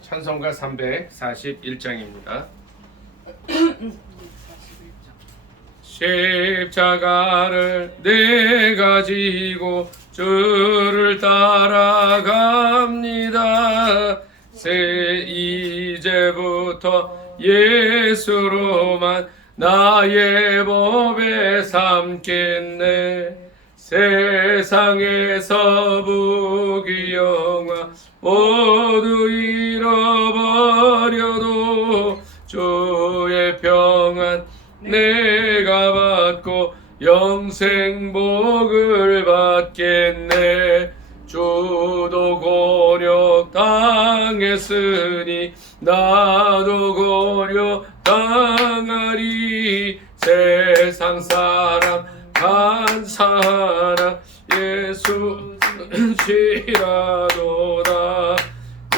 찬송가 341장입니다. 십자가를 내가 지고 주를 따라갑니다. 이제부터 예수로만 나의 법에 삼겠네. 세상에서 부귀영화 모두 잃어버려도 주의 평안 내가 받고 영생 복을 받겠네. 주도 고려 당했으니 나도 고려 당하리. 세상 사람 간사하나 예수 시라도다.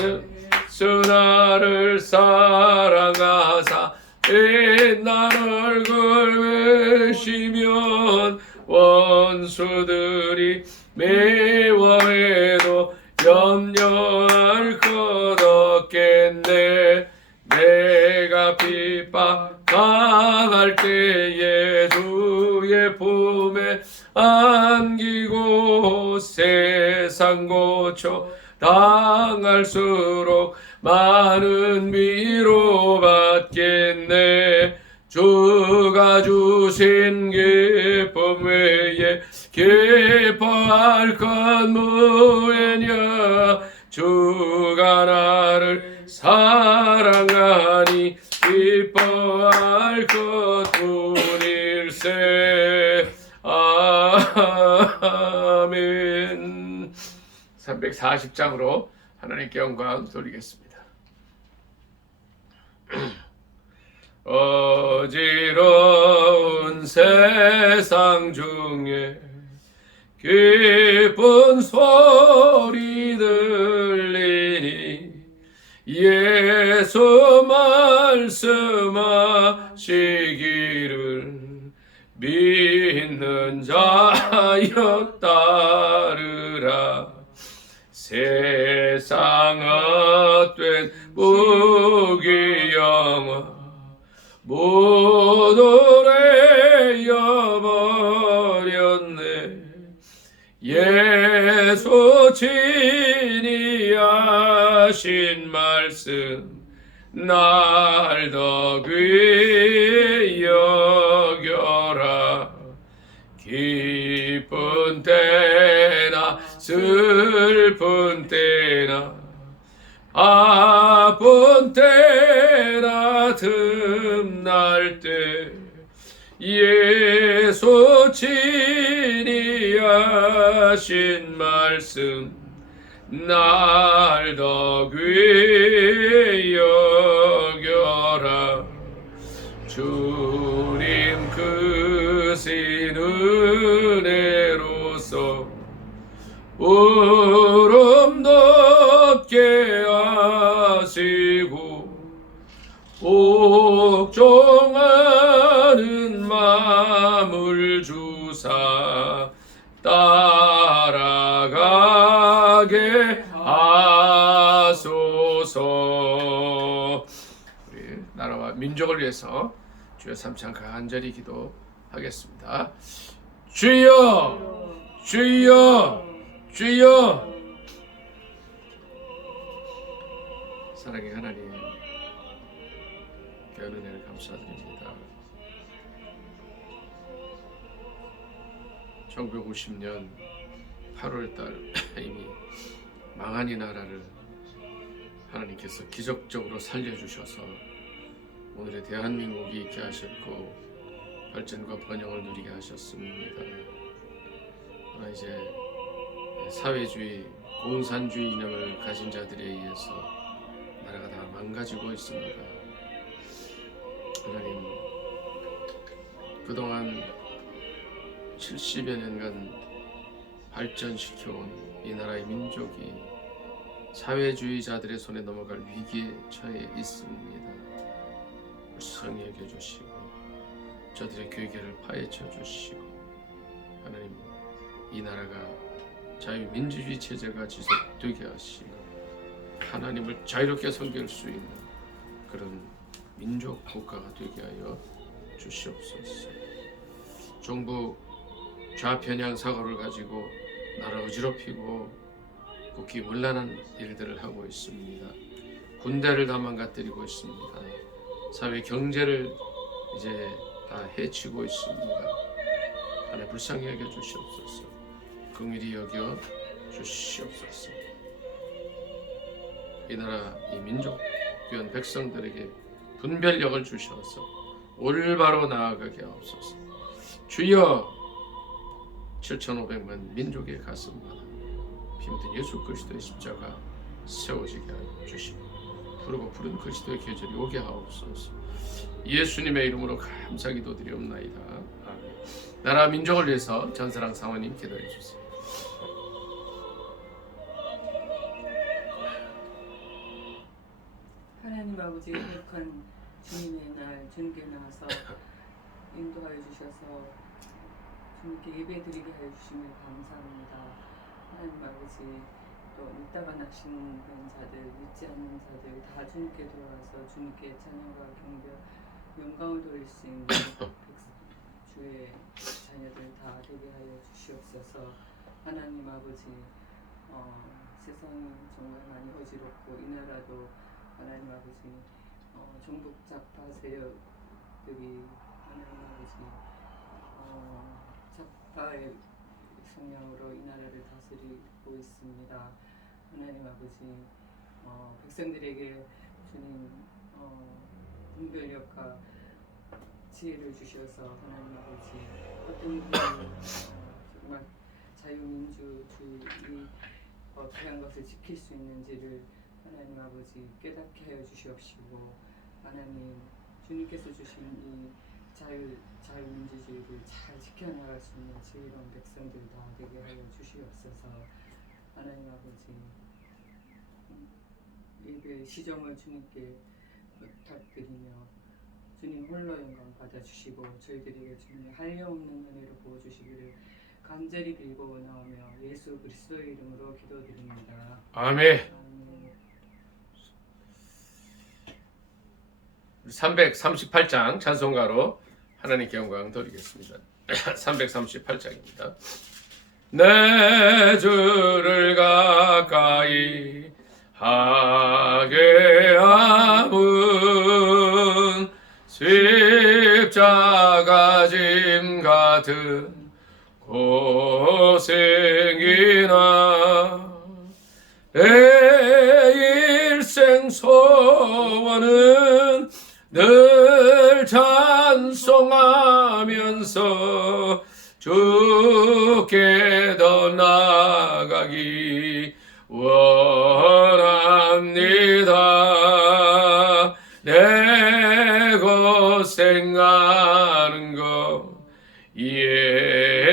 예수 나를 사랑하사 옛날 얼굴 외시면 원수들이 미워해도 염려할 것 없겠네. 내가 핍박당할 때에 주의 품에 안기고 세상 고초 당할수록 많은 위로 받겠네. 주가 주신 기쁨 외에 기뻐할 것 무엇이냐. 주가 나를 사랑하니 기뻐할 것 뿐일세. 아멘. 340장으로 하나님께 영광 돌리겠습니다. 어지러운 세상 중에 기쁜 소리 들리니 예수 말씀하시기를 믿는 자여 따르라. 세상 헛된 부귀영화 모두 내어버렸네. 예수 친히 하신 말씀 날 더 귀히 여겨라. 기쁜 때나 슬픈 때나 아픈 때나 틈날 때 예수 친히 하신 말씀 날 더 귀히 여겨라. 주님 크신 은혜로서 울음 덮게 하시고 복종하는 마음을 주사 따라가게 하소서. 우리 나라와 민족을 위해서 주여 삼창 간절히 기도하겠습니다. 주여, 주여, 주여. 사랑의 하나님, 귀한 은혜를 감사드립니다. 1950년 8월달 이미 망한 이 나라를 하나님께서 기적적으로 살려주셔서 오늘의 대한민국이 있게 하셨고 발전과 번영을 누리게 하셨습니다. 그러나 이제 사회주의, 공산주의 이념을 가진 자들에 의해서 나라가 다 망가지고 있습니다. 하나님, 그동안 70여 년간 발전시켜온 이 나라의 민족이 사회주의자들의 손에 넘어갈 위기에 처해 있습니다. 불쌍히 여겨주시고 저들의 괴계를 파헤쳐 주시고 하나님, 이 나라가 자유민주주의 체제가 지속되게 하시고 하나님을 자유롭게 섬길 수 있는 그런 민족 국가가 되게 하여 주시옵소서. 정부 좌편향 사고를 가지고 나라 어지럽히고 국기문란한 일들을 하고 있습니다. 군대를 다 망가뜨리고 있습니다. 사회 경제를 이제 다 해치고 있습니다. 하나님 불쌍히 여겨 주시옵소서. 긍휼히 여겨 주시옵소서. 이 나라 이 민족 귀한 백성들에게 분별력을 주셔서 올바로 나아가게 하옵소서. 주여 7,500만 민족의 가슴마다 피 묻은 예수 그리스도의 십자가 세워지게 하여 주시고 부르고 부른 그리스도의 계절이 오게 하옵소서. 예수님의 이름으로 감사 기도드리옵나이다. 아멘. 나라 민족을 위해서 전사랑 사모님 기도해 주세요. 하나님 아버지 거룩한 주님의 날 주님께 나와서 인도하여 주셔서 주님께 예배드리게 하여 주시면 감사합니다. 하나님 아버지 또 믿다가 낙심한 자들, 믿지 않는 자들 다 주님께 돌아와서 주님께 찬양과 경배, 영광을 돌릴 수 있는 주의 자녀들 다 되게 하여 주시옵소서. 하나님 아버지 세상이 정말 많이 어지럽고 이 나라도 하나님 아버지 종북 좌파 세력들이 하나님 아버지 좌파의 성향으로 이 나라를 다스리고 있습니다. 하나님 아버지 백성들에게 주님 분별력과 지혜를 주셔서 하나님 아버지 어떤 분이 정말 자유민주주의 귀한 것을 지킬 수 있는지를 하나님 아버지 깨닫게 하여 주시옵시고 하나님 주님께서 주신 이 자유민주주의를 잘 지켜나갈 수 있는 지혜로운 백성들 다 되게 하여 주시옵소서. 하나님 아버지 예배 시정을 주님께 부탁드리며 주님 홀로 영광 받아주시고 저희들에게 주님의 한량없는 은혜로 부어주시기를 간절히 빌고 나오며 예수 그리스도의 이름으로 기도드립니다. 아멘. 338장 찬송가로 하나님께 영광 돌리겠습니다. 338장입니다. 내 주를 가까이 하게 함은 십자가 짐 같은 고생이나 내 일생 소원은 늘 찬송하면서 주께 더 나아가기 원합니다. 내 고생하는 것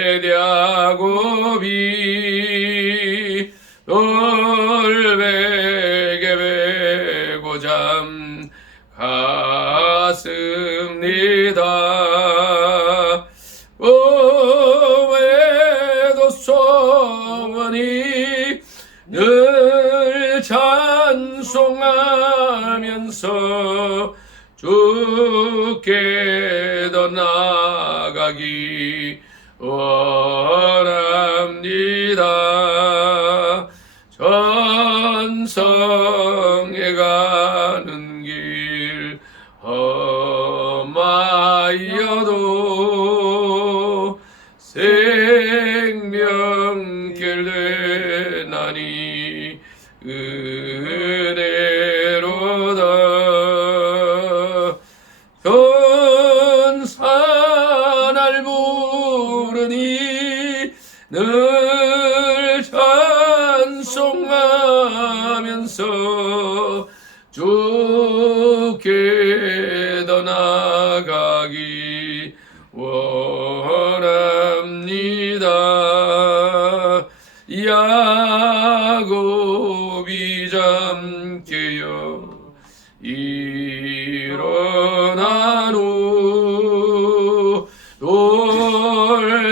예대하고 비 돌베개 베고 잠 갔습니다. 꿈에도 소원이 늘 찬송하면서 주께 더 나아가기 원합니다. 전성에 가는 길 험하여도 생명길 되나니 은혜로다. 전사날 부르니 늘 찬송하면서 주께 더 나아가기 원합니다. 야곱이 잠깨어 일어난 후 돌단을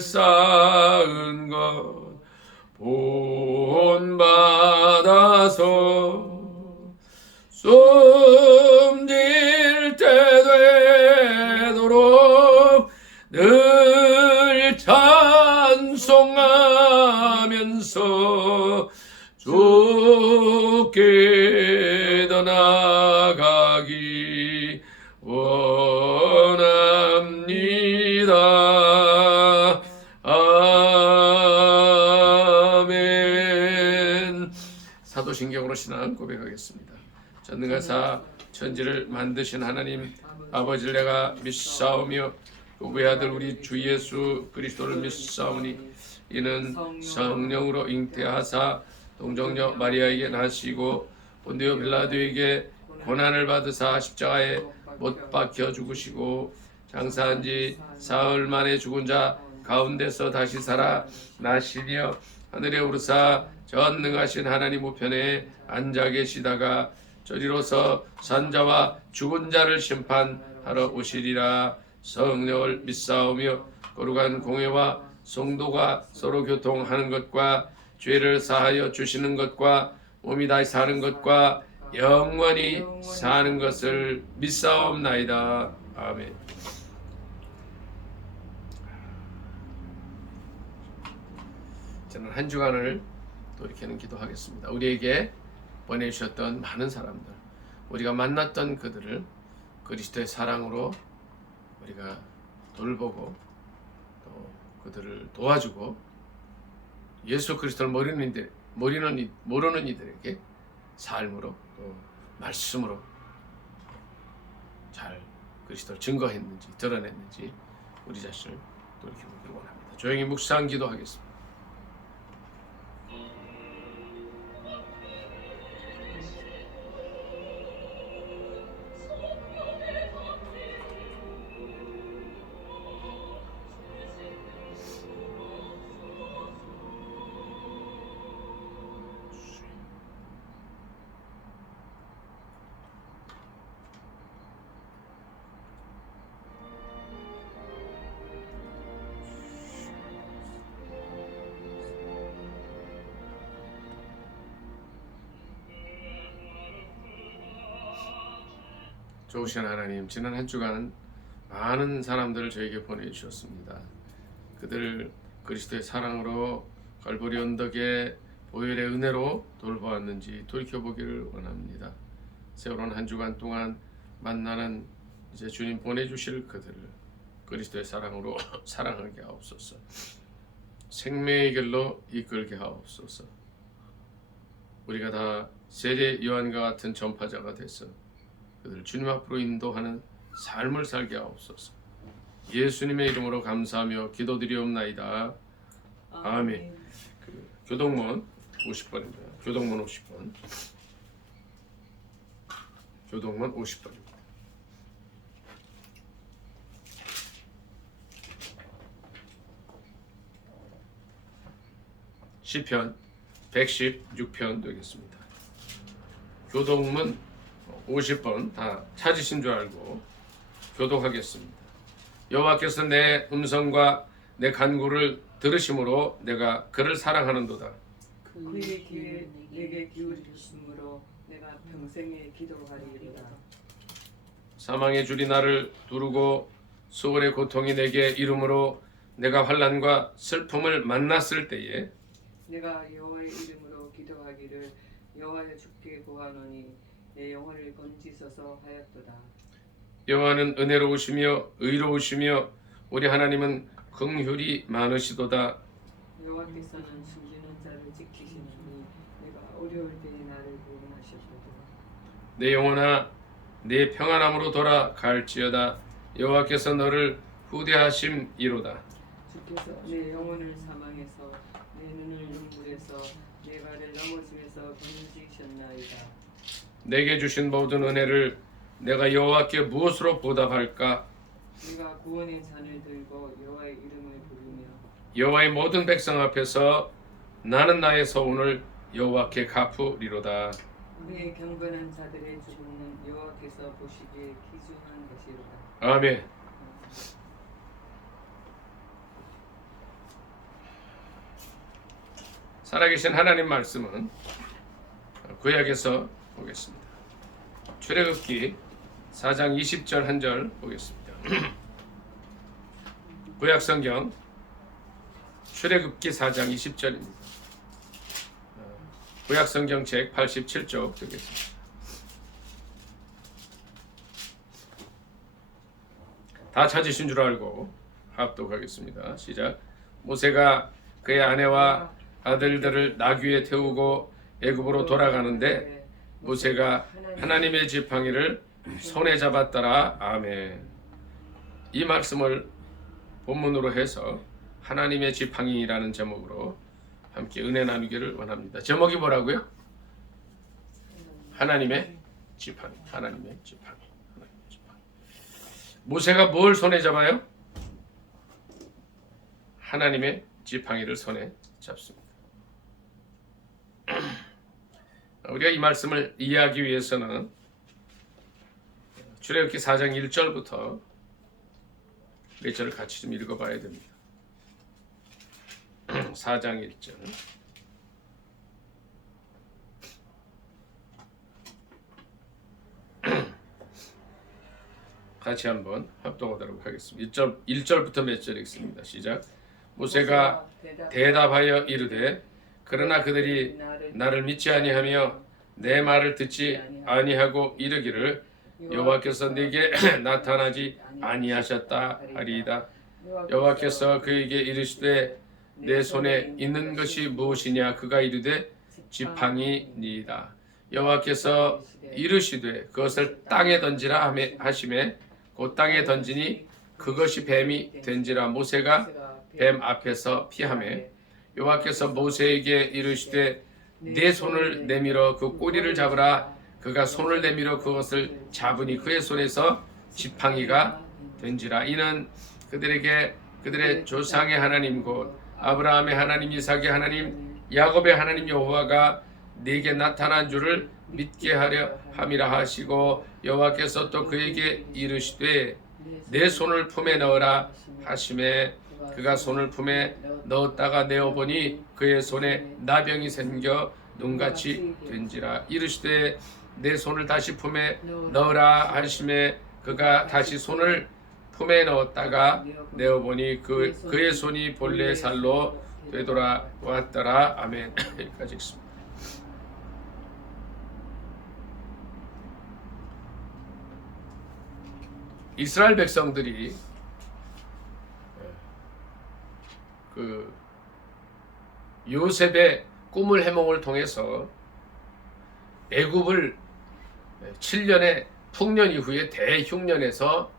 쌓은 것 본받아 숨질 때 되도록 늘 찬송하면서 주께 더 나아가기 원합니다. 아멘. 사도신경으로 신앙 고백하겠습니다. 전능하사 천지를 만드신 하나님 아버지를 내가 믿사오며 그 외아들 우리 주 예수 그리스도를 믿사오니 이는 성령으로 잉태하사 동정녀 마리아에게 나시고 본디오 빌라도에게 고난을 받으사 십자가에 못 박혀 죽으시고 장사한 지 사흘 만에 죽은 자 가운데서 다시 살아 나시며 하늘에 오르사 전능하신 하나님 우편에 앉아 계시다가 저리로서 산자와 죽은 자를 심판하러 오시리라. 성령을 믿사오며 거룩한 공회와 성도가 서로 교통하는 것과 죄를 사하여 주시는 것과 몸이 다시 사는 것과 영원히 사는 것을 믿사옵나이다. 아멘. 저는 한 주간을 돌이키는 기도하겠습니다. 우리에게 보내주셨던 많은 사람들, 우리가 만났던 그들을 그리스도의 사랑으로 우리가 돌보고 또 그들을 도와주고 예수 그리스도를 모르는 이들에게 삶으로 또 말씀으로 잘 그리스도를 증거했는지 드러냈는지 우리 자신을 돌이켜보기를 원합니다. 조용히 묵상 기도하겠습니다. 좋으신 하나님, 지난 한 주간 많은 사람들을 저에게 보내주셨습니다. 그들을 그리스도의 사랑으로 갈보리 언덕의 보혈의 은혜로 돌보았는지 돌이켜보기를 원합니다. 세월한 한 주간 동안 만나는 이제 주님 보내주실 그들을 그리스도의 사랑으로 사랑하게 하옵소서. 생명의 길로 이끌게 하옵소서. 우리가 다 세례 요한과 같은 전파자가 돼서 그들 주님 앞으로 인도하는 삶을 살게 하옵소서. 예수님의 이름으로 감사하며 기도드리옵나이다. 아멘. 교동문 50번입니다. 교동문 50번. 교동문 50번입니다. 시편 116편 되겠습니다. 교동문 50번 다 찾으신 줄 알고 교독하겠습니다. 여호와께서 내 음성과 내 간구를 들으심으로 내가 그를 사랑하는도다. 그의 귀에 내게 기울이심으로 내가 평생에 기도하리이다. 사망의 줄이 나를 두르고 수월의 고통이 내게 이름으로 내가 환난과 슬픔을 만났을 때에 내가 여호와의 이름으로 기도하기를 여호와의 주께 구하노니 내 영혼을 건지소서 하였도다. 여호와는 은혜로우시며 의로우시며 우리 하나님은 긍휼이 많으시도다. 여호와께서는 숨지는 자를 지키시니 내가 어려울 때에 나를 구원하셨도다. 내 영혼아 내 평안함으로 돌아갈지어다. 여호와께서 너를 후대하심이로다. 주께서 내 영혼을 사망해서 내 눈을 눈물에서 내 발을 넘어짐에서 건지셨나이다. 내게 주신 모든 은혜를 내가 여호와께 무엇으로 보답할까? 네가 구원의 잔을 들고 여호와의 이름을 부르며 여호와의 모든 백성 앞에서 나는 나의 서운을 여호와께 갚으리로다. 그의 경건한 자들의 죽음은 여호와께서 보시기에 기중한 것이로다. 아멘. 살아계신 하나님 말씀은 구약에서 보겠습니다. 출애굽기 4장 20절 한 절 보겠습니다. 구약 성경 출애굽기 4장 20절입니다. 구약 성경 책 87쪽 듣겠습니다. 다 찾으신 줄 알고 합독하겠습니다. 시작. 모세가 그의 아내와 아들들을 나귀에 태우고 애굽으로 돌아가는데 모세가 하나님의 지팡이를 손에 잡았더라. 아멘. 이 말씀을 본문으로 해서 하나님의 지팡이라는 제목으로 함께 은혜 나누기를 원합니다. 제목이 뭐라고요? 하나님의 지팡이. 하나님의 지팡이. 하나님의 지팡이. 모세가 뭘 손에 잡아요? 하나님의 지팡이를 손에 잡습니다. 우리가 이 말씀을 이해하기 위해서는 출애굽기 4장 1절부터 4절을 같이 좀 읽어봐야 됩니다. 4장 1절 같이 한번 합독하도록 하겠습니다. 1절부터 몇 절 읽습니다. 시작. 모세가 대답하여 이르되 그러나 그들이 나를 믿지 아니하며 내 말을 듣지 아니하고 이르기를 여호와께서 네게 나타나지 아니하셨다 하리이다. 여호와께서 그에게 이르시되 내 손에 있는 것이 무엇이냐? 그가 이르되 지팡이니이다. 여호와께서 이르시되 그것을 땅에 던지라 하시매 곧 땅에 던지니 그것이 뱀이 된지라. 모세가 뱀 앞에서 피하매 여호와께서 모세에게 이르시되 내 손을 내밀어 그 꼬리를 잡으라. 그가 손을 내밀어 그것을 잡으니 그의 손에서 지팡이가 된지라. 이는 그들에게 그들의 조상의 하나님 곧 아브라함의 하나님, 이삭의 하나님, 야곱의 하나님 여호와가 네게 나타난 줄을 믿게 하려 함이라 하시고 여호와께서 또 그에게 이르시되 내 손을 품에 넣으라 하시매 그가 손을 품에 넣었다가 내어보니 그의 손에 나병이 생겨 눈같이 된지라. 이르시되 내 손을 다시 품에 넣으라 하시매 그가 다시 손을 품에 넣었다가 내어보니 그의 손이 본래 살로 되돌아왔더라. 아멘. 여기까지 읽습니다. 이스라엘 백성들이 그 요셉의 꿈을 해몽을 통해서 애굽을 7년의 풍년 이후에 대흉년에서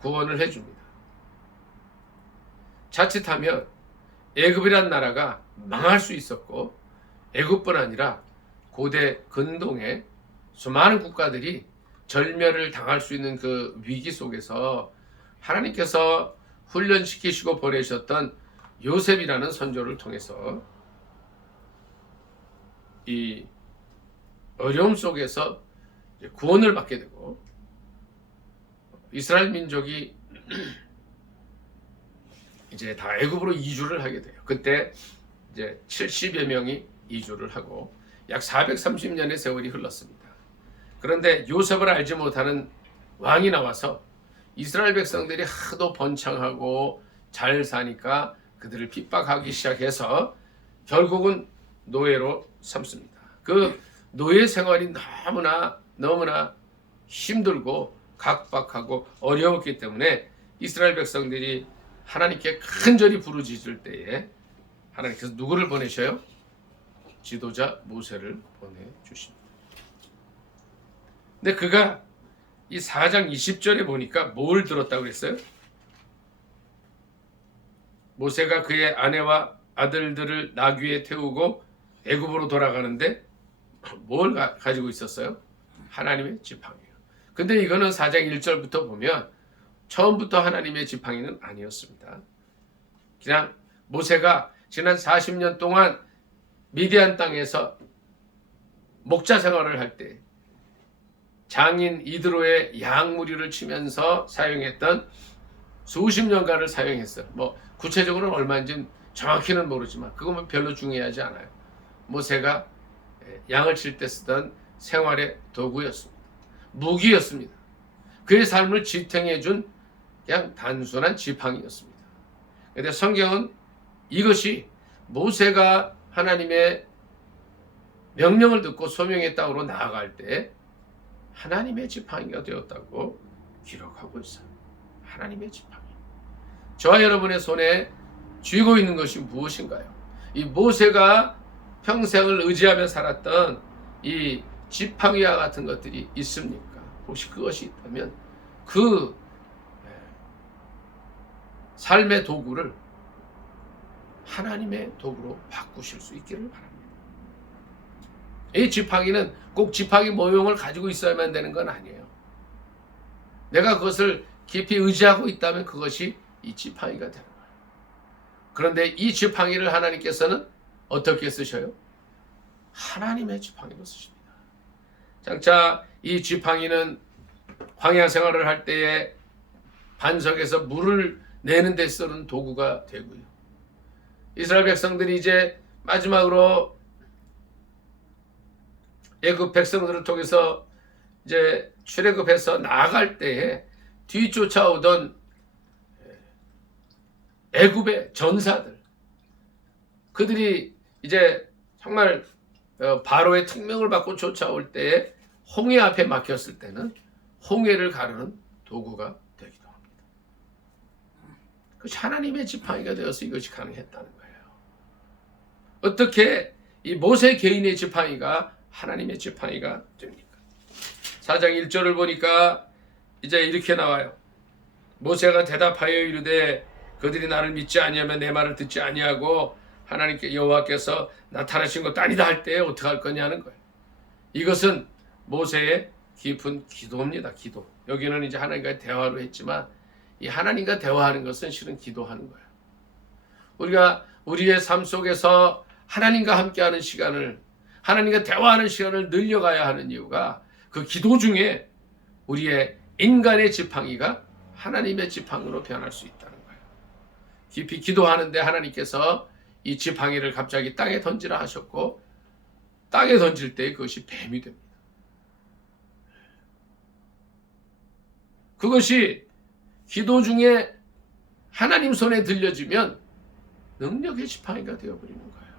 구원을 해줍니다. 자칫하면 애굽이란 나라가 망할 수 있었고 애굽뿐 아니라 고대 근동의 수많은 국가들이 절멸을 당할 수 있는 그 위기 속에서 하나님께서 훈련시키시고 보내셨던 요셉이라는 선조를 통해서 이 어려움 속에서 구원을 받게 되고 이스라엘 민족이 이제 다 애굽으로 이주를 하게 돼요. 그때 이제 70여 명이 이주를 하고 약 430년의 세월이 흘렀습니다. 그런데 요셉을 알지 못하는 왕이 나와서 이스라엘 백성들이 하도 번창하고 잘 사니까 그들을 핍박하기 시작해서 결국은 노예로 삼습니다. 그 노예 생활이 너무나 힘들고 각박하고 어려웠기 때문에 이스라엘 백성들이 하나님께 간절히 부르짖을 때에 하나님께서 누구를 보내셔요? 지도자 모세를 보내주십니다. 근데 그가 이 4장 20절에 보니까 뭘 들었다고 그랬어요? 모세가 그의 아내와 아들들을 나귀에 태우고 애굽으로 돌아가는데 뭘 가지고 있었어요? 하나님의 지팡이요. 근데 이거는 4장 1절부터 보면 처음부터 하나님의 지팡이는 아니었습니다. 그냥 모세가 지난 40년 동안 미디안 땅에서 목자 생활을 할 때 장인 이드로의 양무리를 치면서 사용했던 수십 년간을 사용했어요. 뭐 구체적으로는 얼마인지는 정확히는 모르지만 그건 별로 중요하지 않아요. 모세가 양을 칠 때 쓰던 생활의 도구였습니다. 무기였습니다. 그의 삶을 지탱해 준 그냥 단순한 지팡이였습니다. 그런데 성경은 이것이 모세가 하나님의 명령을 듣고 소명의 땅으로 나아갈 때 하나님의 지팡이가 되었다고 기록하고 있어요. 하나님의 지팡이. 저와 여러분의 손에 쥐고 있는 것이 무엇인가요? 이 모세가 평생을 의지하며 살았던 이 지팡이와 같은 것들이 있습니까? 혹시 그것이 있다면 그 삶의 도구를 하나님의 도구로 바꾸실 수 있기를 바랍니다. 이 지팡이는 꼭 지팡이 모형을 가지고 있어야만 되는 건 아니에요. 내가 그것을 깊이 의지하고 있다면 그것이 이 지팡이가 되는 거예요. 그런데 이 지팡이를 하나님께서는 어떻게 쓰셔요? 하나님의 지팡이로 쓰십니다. 장차 이 지팡이는 광야 생활을 할 때에 반석에서 물을 내는 데 쓰는 도구가 되고요. 이스라엘 백성들이 이제 마지막으로 애굽 백성들을 통해서 이제 출애굽해서 나아갈 때에 뒤쫓아오던 애굽의 전사들, 그들이 이제 정말 바로의 특명을 받고 쫓아올 때에 홍해 앞에 막혔을 때는 홍해를 가르는 도구가 되기도 합니다. 그것이 하나님의 지팡이가 되어서 이것이 가능했다는 거예요. 어떻게 이 모세 개인의 지팡이가 하나님의 지팡이가 됩니까? 4장 1절을 보니까 이제 이렇게 나와요. 모세가 대답하여 이르되 그들이 나를 믿지 아니하면 내 말을 듣지 아니하고 하나님께 여호와께서 나타나신 것도 아니다 할 때 어떻게 할 거냐는 거예요. 이것은 모세의 깊은 기도입니다. 기도. 여기는 이제 하나님과의 대화로 했지만 이 하나님과 대화하는 것은 실은 기도하는 거예요. 우리가 우리의 삶 속에서 하나님과 함께하는 시간을, 하나님과 대화하는 시간을 늘려가야 하는 이유가 그 기도 중에 우리의 인간의 지팡이가 하나님의 지팡이로 변할 수 있다는 거예요. 깊이 기도하는데 하나님께서 이 지팡이를 갑자기 땅에 던지라 하셨고 땅에 던질 때 그것이 뱀이 됩니다. 그것이 기도 중에 하나님 손에 들려지면 능력의 지팡이가 되어버리는 거예요.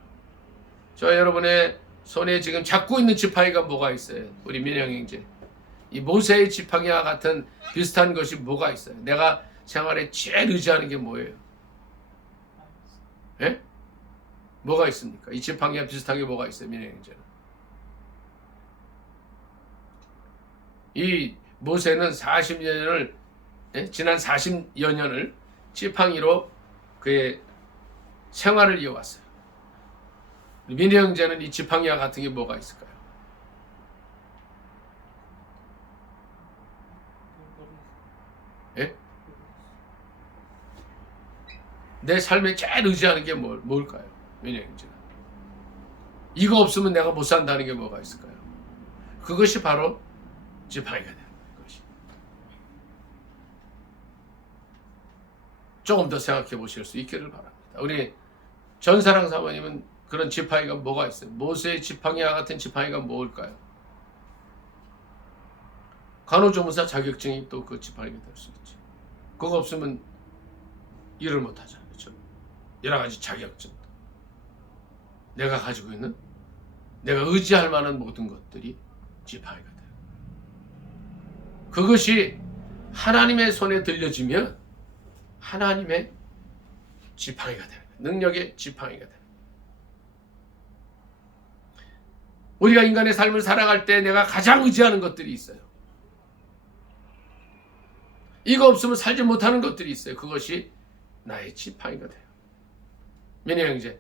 저 여러분의 손에 지금 잡고 있는 지팡이가 뭐가 있어요? 우리 민영 형제, 이 모세의 지팡이와 같은 비슷한 것이 뭐가 있어요? 내가 생활에 제일 의지하는 게 뭐예요? 예? 뭐가 있습니까? 이 지팡이와 비슷한 게 뭐가 있어요? 민영 형제는. 이 모세는 40년을 지난 40여 년을 지팡이로 그의 생활을 이어왔어요. 민희 형제는 이 지팡이와 같은 게 뭐가 있을까요? 예? 내 삶에 제일 의지하는 게 뭘까요? 민희 형제는. 이거 없으면 내가 못 산다는 게 뭐가 있을까요? 그것이 바로 지팡이가 되는 것이. 조금 더 생각해 보실 수 있기를 바랍니다. 우리 전사랑 사모님은 그런 지팡이가 뭐가 있어요? 모세의 지팡이와 같은 지팡이가 뭘까요? 간호조무사 자격증이 또 그 지팡이가 될 수 있지. 그거 없으면 일을 못 하잖아요. 그렇죠? 여러 가지 자격증. 내가 가지고 있는, 내가 의지할 만한 모든 것들이 지팡이가 돼요. 그것이 하나님의 손에 들려지면 하나님의 지팡이가 되는 거예요. 능력의 지팡이가 되는 거예요. 우리가 인간의 삶을 살아갈 때 내가 가장 의지하는 것들이 있어요. 이거 없으면 살지 못하는 것들이 있어요. 그것이 나의 지팡이가 돼요. 민희 형제,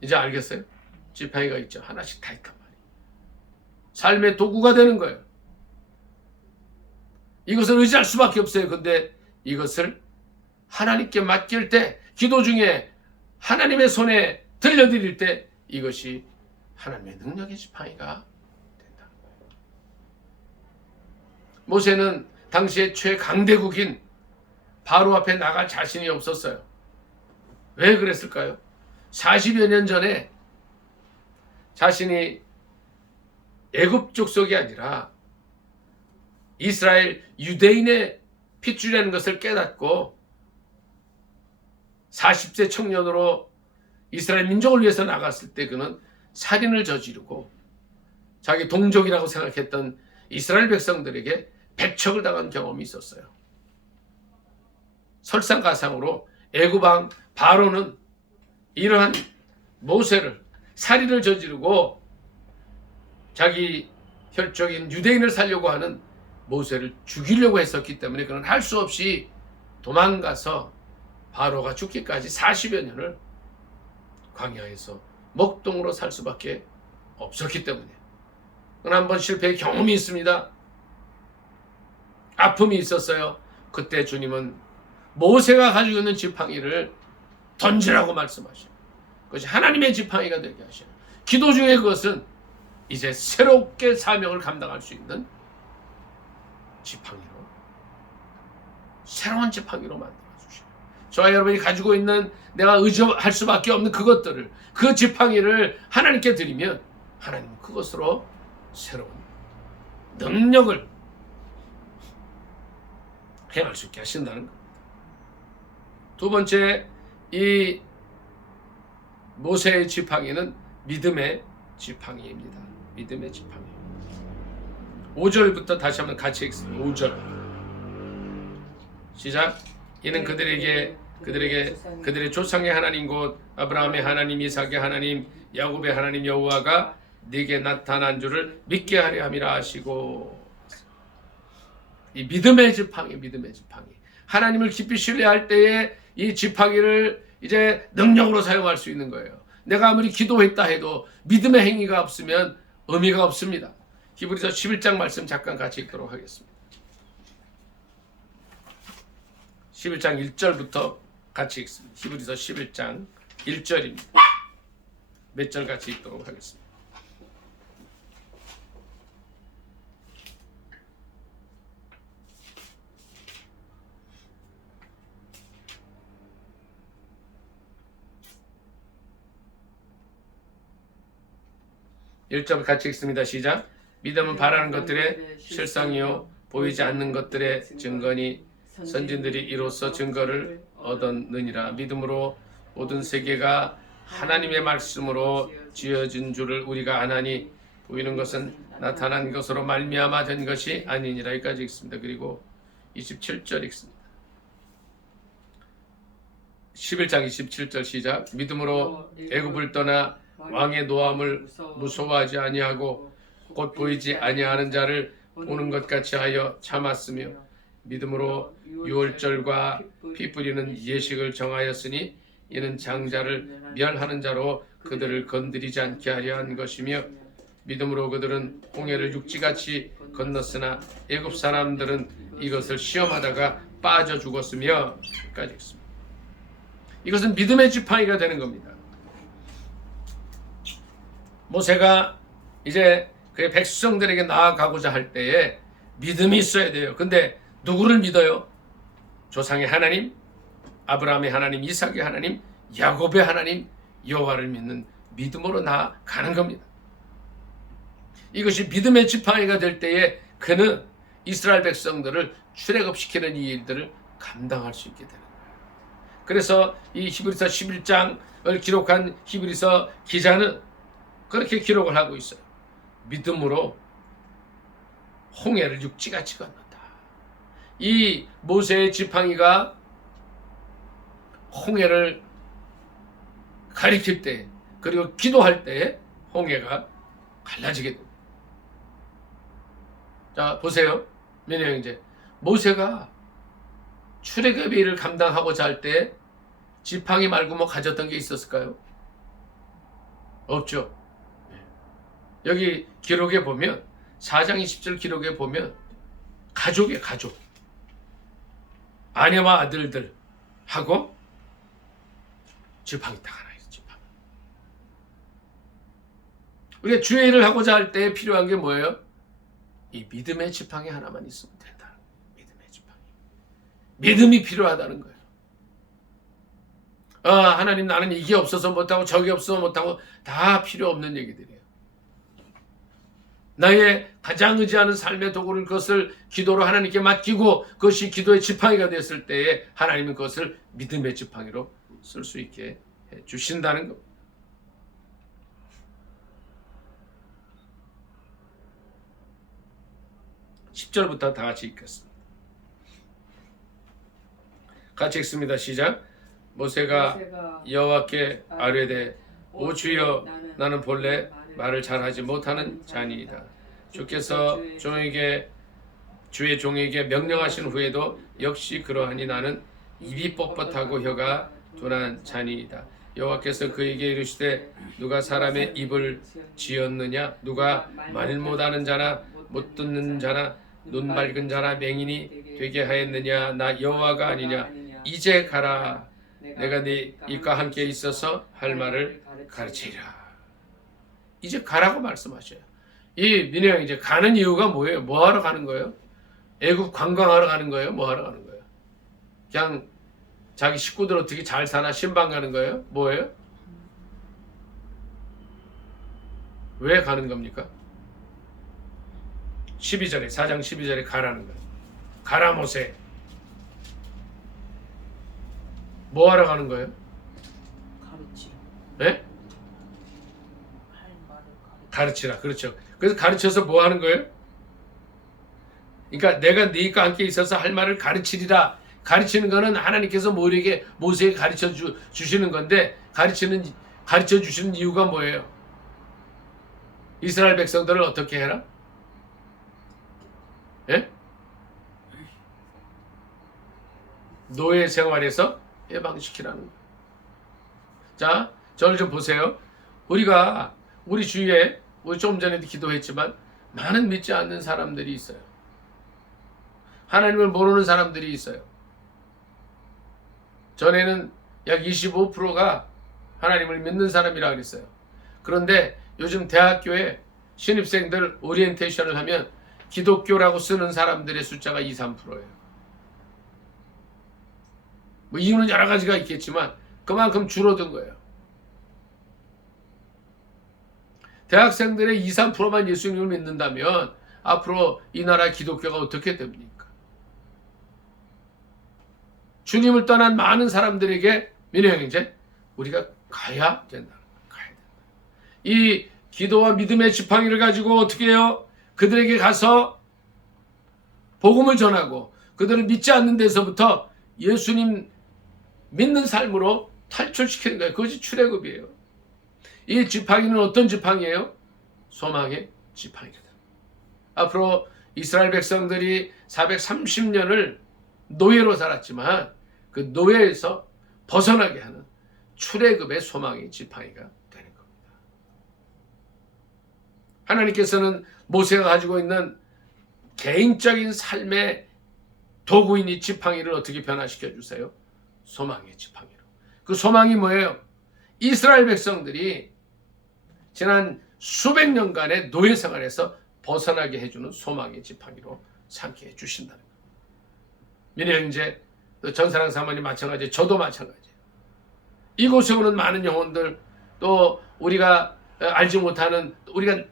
이제 알겠어요? 지팡이가 있죠. 하나씩 다 있단 말이에요. 삶의 도구가 되는 거예요. 이것을 의지할 수밖에 없어요. 근데 이것을 하나님께 맡길 때, 기도 중에 하나님의 손에 들려드릴 때 이것이 하나님의 능력의 지팡이가 된다는 거예요. 모세는 당시에 최강대국인 바로 앞에 나갈 자신이 없었어요. 왜 그랬을까요? 40여 년 전에 자신이 애굽 족속이 아니라 이스라엘 유대인의 핏줄이라는 것을 깨닫고 40세 청년으로 이스라엘 민족을 위해서 나갔을 때 그는 살인을 저지르고 자기 동족이라고 생각했던 이스라엘 백성들에게 배척을 당한 경험이 있었어요. 설상가상으로 애굽 왕 바로는 이러한 모세를 살인을 저지르고 자기 혈족인 유대인을 살려고 하는 모세를 죽이려고 했었기 때문에 그는 할 수 없이 도망가서 바로가 죽기까지 40여 년을 광야에서 먹동으로 살 수밖에 없었기 때문에 그는 한번 실패의 경험이 있습니다. 아픔이 있었어요. 그때 주님은 모세가 가지고 있는 지팡이를 던지라고 말씀하셔요. 그것이 하나님의 지팡이가 되게 하셔요. 기도 중에 그것은 이제 새롭게 사명을 감당할 수 있는 지팡이로, 새로운 지팡이로 만들어주셔요. 저와 여러분이 가지고 있는 내가 의지할 수밖에 없는 그것들을, 그 지팡이를 하나님께 드리면 하나님은 그것으로 새로운 능력을 행할 수 있게 하신다는 겁니다. 두 번째, 이 모세의 지팡이는 믿음의 지팡이입니다. 믿음의 지팡이. 5절부터 다시 한번 같이 읽습니다. 5절 시작. 이는 그들의 조상의 하나님 곧 아브라함의 하나님, 이삭의 하나님, 야곱의 하나님 여호와가 네게 나타난 줄을 믿게 하려 함이라 하시고. 이 믿음의 지팡이, 믿음의 지팡이. 하나님을 깊이 신뢰할 때에 이 지팡이를 이제 능력으로 사용할 수 있는 거예요. 내가 아무리 기도했다 해도 믿음의 행위가 없으면 의미가 없습니다. 히브리서 11장 말씀 잠깐 같이 읽도록 하겠습니다. 11장 1절부터 같이 읽습니다. 히브리서 11장 1절입니다. 몇 절 같이 읽도록 하겠습니다. 일절 같이 읽습니다. 시작. 믿음은 바라는 것들의 실상이요 보이지 않는 것들의 증거니 선진들이 이로써 증거를 얻었느니라. 믿음으로 모든 세계가 하나님의 말씀으로 지어진 줄을 우리가 아나니 보이는 것은 나타난 것으로 말미암아 된 것이 아니니라. 여기까지 읽습니다. 그리고 27절 읽습니다. 11장 27절 시작. 믿음으로 애굽을 떠나 왕의 노함을 무서워하지 아니하고 곧 보이지 아니하는 자를 보는 것 같이 하여 참았으며 믿음으로 유월절과 피 뿌리는 예식을 정하였으니 이는 장자를 멸하는 자로 그들을 건드리지 않게 하려 한 것이며 믿음으로 그들은 홍해를 육지같이 건넜으나 애굽 사람들은 이것을 시험하다가 빠져 죽었으며. 까지 있습니다. 이것은 믿음의 지팡이가 되는 겁니다. 모세가 이제 그의 백성들에게 나아가고자 할 때에 믿음이 있어야 돼요. 근데 누구를 믿어요? 조상의 하나님, 아브라함의 하나님, 이삭의 하나님, 야곱의 하나님 여호와를 믿는 믿음으로 나아가는 겁니다. 이것이 믿음의 지팡이가 될 때에 그는 이스라엘 백성들을 출애굽시키는 이 일들을 감당할 수 있게 되는 거예요. 그래서 이 히브리서 11장을 기록한 히브리서 기자는 그렇게 기록을 하고 있어요. 믿음으로 홍해를 육지같이 건넌다. 이 모세의 지팡이가 홍해를 가리킬 때, 그리고 기도할 때 홍해가 갈라지게 됩니다. 자, 보세요. 민호 형제, 모세가 출애굽의 일을 감당하고자 할 때 지팡이 말고 뭐 가졌던 게 있었을까요? 없죠. 여기 기록에 보면 4장 20절 기록에 보면 가족이에요. 가족. 아내와 아들들 하고 지팡이 딱 하나 있어요. 지팡이. 우리가 주의 일을 하고자 할 때 필요한 게 뭐예요? 이 믿음의 지팡이 하나만 있으면 된다. 믿음의 지팡이. 믿음이 필요하다는 거예요. 하나님, 나는 이게 없어서 못하고 저게 없어서 못하고 다 필요 없는 얘기들이에요. 나의 가장 의지하는 삶의 도구를 그것을 기도로 하나님께 맡기고 그것이 기도의 지팡이가 됐을 때에 하나님은 그것을 믿음의 지팡이로 쓸 수 있게 해 주신다는 겁니다. 10절부터 다 같이 읽겠습니다. 같이 읽습니다. 시작. 모세가 여호와께 아뢰되 오 주여 나는 본래 말을 잘하지 못하는 자니이다. 주께서 주의 종에게 명령하신 후에도 역시 그러하니 나는 입이 뻣뻣하고 혀가 둔한 자니이다. 여호와께서 그에게 이르시되 누가 사람의 입을 지었느냐? 누가 말 못하는 자나 못 듣는 자나 눈 밝은 자나 맹인이 되게 하였느냐? 나 여호와가 아니냐? 이제 가라. 내가 네 입과 함께 있어서 할 말을 가르치리라. 이제 가라고 말씀하셔요. 이 민혜양 이제 가는 이유가 뭐예요? 뭐 하러 가는 거예요? 애국 관광하러 가는 거예요? 뭐 하러 가는 거예요? 그냥 자기 식구들 어떻게 잘 사나 신방 가는 거예요? 뭐예요? 왜 가는 겁니까? 12절에 4장 12절에 가라는 거예요. 가라 모세. 뭐 하러 가는 거예요? 가르치라. 네? 할 말을 가르치라. 그렇죠. 그래서 가르쳐서 뭐 하는 거예요? 그러니까 내가 네가 함께 있어서 할 말을 가르치리라. 가르치는 거는 하나님께서 모세에게 가르쳐 주시는 건데 가르쳐 주시는 이유가 뭐예요? 이스라엘 백성들을 어떻게 해라? 예? 노예 생활에서 해방시키라는 거예요. 자, 저를 좀 보세요. 우리 주위에 우리 좀 전에도 기도했지만 많은 믿지 않는 사람들이 있어요. 하나님을 모르는 사람들이 있어요. 전에는 약 25%가 하나님을 믿는 사람이라 그랬어요. 그런데 요즘 대학교에 신입생들 오리엔테이션을 하면 기독교라고 쓰는 사람들의 숫자가 2, 3%예요. 뭐 이유는 여러 가지가 있겠지만 그만큼 줄어든 거예요. 대학생들의 2, 3%만 예수님을 믿는다면 앞으로 이 나라 기독교가 어떻게 됩니까? 주님을 떠난 많은 사람들에게 민혜형 이제 우리가 가야 된다. 가야 된다. 이 기도와 믿음의 지팡이를 가지고 어떻게 해요? 그들에게 가서 복음을 전하고 그들을 믿지 않는 데서부터 예수님 믿는 삶으로 탈출시키는 거예요. 그것이 출애굽이에요. 이 지팡이는 어떤 지팡이예요? 소망의 지팡이다. 앞으로 이스라엘 백성들이 430년을 노예로 살았지만 그 노예에서 벗어나게 하는 출애굽의 소망의 지팡이가 되는 겁니다. 하나님께서는 모세가 가지고 있는 개인적인 삶의 도구인 이 지팡이를 어떻게 변화시켜 주세요? 소망의 지팡이로. 그 소망이 뭐예요? 이스라엘 백성들이 지난 수백 년간의 노예 생활에서 벗어나게 해주는 소망의 지팡이로 삼게 해주신다는 거예요. 민혜 형제, 또 전사랑 사모님 마찬가지, 저도 마찬가지예요. 이곳에 오는 많은 영혼들, 또 우리가 알지 못하는, 우리가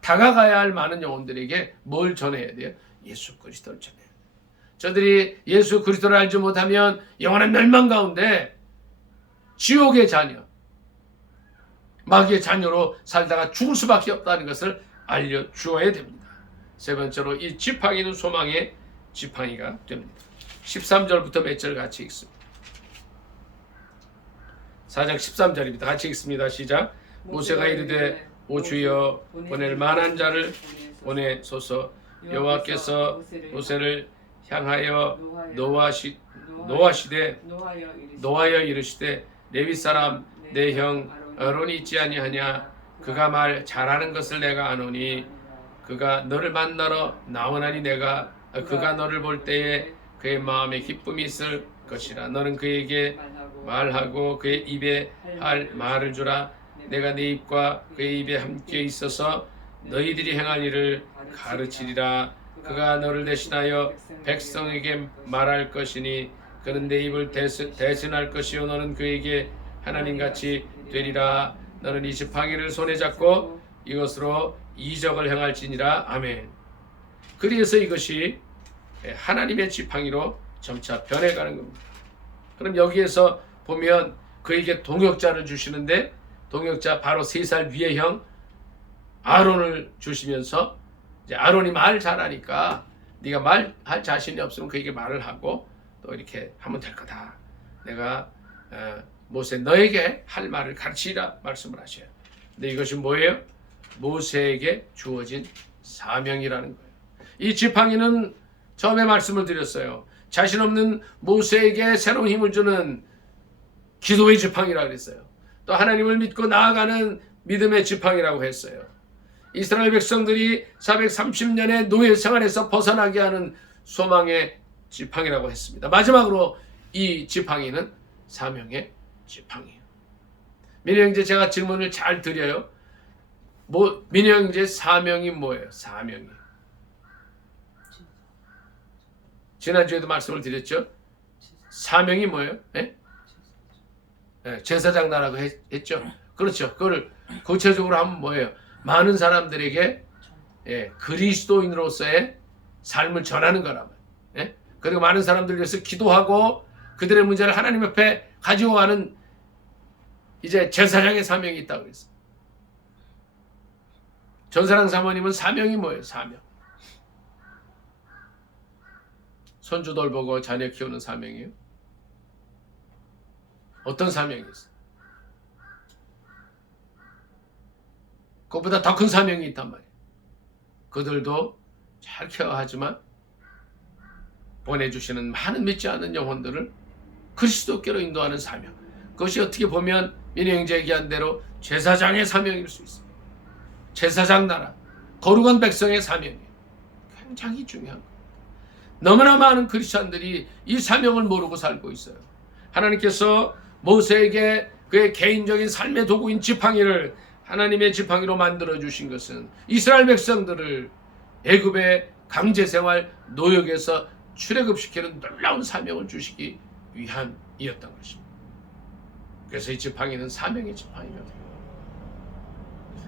다가가야 할 많은 영혼들에게 뭘 전해야 돼요? 예수 그리스도를 전해야 돼요. 저들이 예수 그리스도를 알지 못하면 영원한 멸망 가운데 지옥의 자녀, 마귀의 자녀로 살다가 죽을 수밖에 없다는 것을 알려주어야 됩니다. 세 번째로 이 지팡이는 소망의 지팡이가 됩니다. 13절부터 몇 절 같이 읽습니다. 4장 13절입니다. 같이 읽습니다. 시작. 모세가 이르되 오 주여 보낼 만한 자를 보내소서. 여호와께서 모세를 향하여 노하여 이르시되 레위 사람 내 형 아론이 있지 아니하냐? 그가 말 잘하는 것을 내가 아노니 그가 너를 만나러 나오나니 그가 너를 볼 때에 그의 마음에 기쁨이 있을 것이라. 너는 그에게 말하고 그의 입에 할 말을 주라. 내가 네 입과 그의 입에 함께 있어서 너희들이 행할 일을 가르치리라. 그가 너를 대신하여 백성에게 말할 것이니 그는 내 입을 대신할 것이요 너는 그에게 하나님같이 되리라. 너는 이 지팡이를 손에 잡고 이것으로 이적을 행할지니라. 아멘. 그래서 이것이 하나님의 지팡이로 점차 변해가는 겁니다. 그럼 여기에서 보면 그에게 동역자를 주시는데 동역자 바로 3살 위의 형 아론을 주시면서 이제 아론이 말 잘하니까 네가 말할 자신이 없으면 그에게 말을 하고 또 이렇게 하면 될 거다. 내가 모세 너에게 할 말을 가르치라 말씀을 하셔요. 근데 이것이 뭐예요? 모세에게 주어진 사명이라는 거예요. 이 지팡이는 처음에 말씀을 드렸어요. 자신 없는 모세에게 새로운 힘을 주는 기도의 지팡이라고 그랬어요. 또 하나님을 믿고 나아가는 믿음의 지팡이라고 했어요. 이스라엘 백성들이 430년의 노예 생활에서 벗어나게 하는 소망의 지팡이라고 했습니다. 마지막으로 이 지팡이는 사명의 지팡이에요. 민호 형제, 제가 질문을 잘 드려요. 민호 형제 사명이 뭐예요? 사명이. 지난주에도 말씀을 드렸죠. 사명이 뭐예요? 네? 네, 제사장 나라고 했죠. 그렇죠. 그걸 구체적으로 하면 뭐예요? 많은 사람들에게 그리스도인으로서의 삶을 전하는 거라면. 그리고 많은 사람들을 위해서 기도하고 그들의 문제를 하나님 앞에 가지고 가는 이제 제사장의 사명이 있다고 그랬어요. 전사랑 사모님은 사명이 뭐예요? 사명. 손주 돌보고 자녀 키우는 사명이에요? 어떤 사명이 있어요? 그것보다 더 큰 사명이 있단 말이에요. 그들도 잘 케어하지만 보내주시는 많은 믿지 않는 영혼들을 그리스도께로 인도하는 사명. 그것이 어떻게 보면 민호 형제 얘기한 대로 제사장의 사명일 수 있습니다. 제사장 나라, 거룩한 백성의 사명이에요. 굉장히 중요한 거예요. 너무나 많은 크리스찬들이 이 사명을 모르고 살고 있어요. 하나님께서 모세에게 그의 개인적인 삶의 도구인 지팡이를 하나님의 지팡이로 만들어 주신 것은 이스라엘 백성들을 애굽의 강제생활 노역에서 출애굽시키는 놀라운 사명을 주시기 위함이었던 것입니다. 그래서 이 지팡이는 사명의 지팡이가 돼요.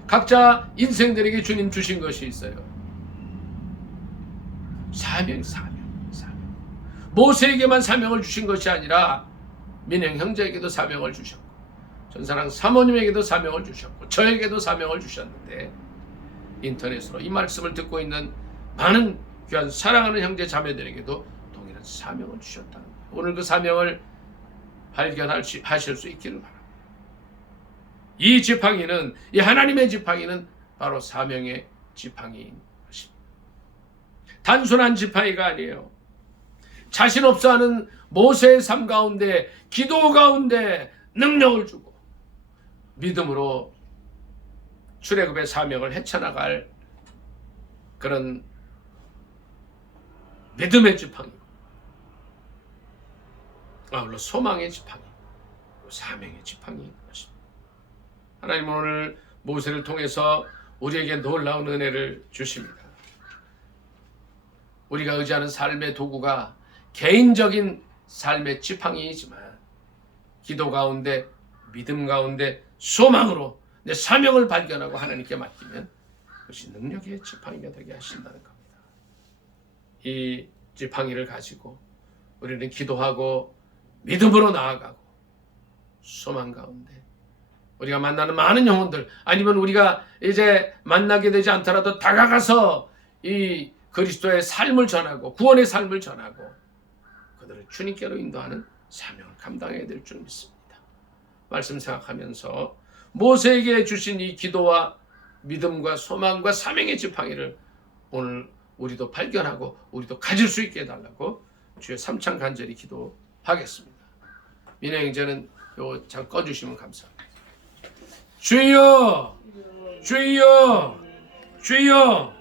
각자 인생들에게 주님 주신 것이 있어요. 사명. 모세에게만 사명을 주신 것이 아니라 민행 형제에게도 사명을 주셨고 전사랑 사모님에게도 사명을 주셨고 저에게도 사명을 주셨는데 인터넷으로 이 말씀을 듣고 있는 많은 귀한 사랑하는 형제 자매들에게도 동일한 사명을 주셨다는 거예요. 오늘 그 사명을 발견하실 수 있기를 바랍니다. 이 지팡이는, 이 하나님의 지팡이는 바로 사명의 지팡이인 것입니다. 단순한 지팡이가 아니에요. 자신 없어하는 모세의 삶 가운데, 기도 가운데 능력을 주고 믿음으로 출애굽의 사명을 헤쳐나갈 그런 믿음의 지팡이, 아울러 소망의 지팡이, 사명의 지팡이인 것입니다. 하나님은 오늘 모세를 통해서 우리에게 놀라운 은혜를 주십니다. 우리가 의지하는 삶의 도구가 개인적인 삶의 지팡이이지만 기도 가운데, 믿음 가운데, 소망으로 내 사명을 발견하고 하나님께 맡기면 그것이 능력의 지팡이가 되게 하신다는 겁니다. 이 지팡이를 가지고 우리는 기도하고 믿음으로 나아가고 소망 가운데 우리가 만나는 많은 영혼들, 아니면 우리가 이제 만나게 되지 않더라도 다가가서 이 그리스도의 삶을 전하고 구원의 삶을 전하고 그들을 주님께로 인도하는 사명을 감당해야 될 줄 믿습니다. 말씀 생각하면서 모세에게 주신 이 기도와 믿음과 소망과 사명의 지팡이를 오늘 우리도 발견하고 우리도 가질 수 있게 해달라고 주의 삼창 간절히 기도하겠습니다. 민혜 형제는 요 장 꺼주시면 감사합니다. 주여, 주여, 주여.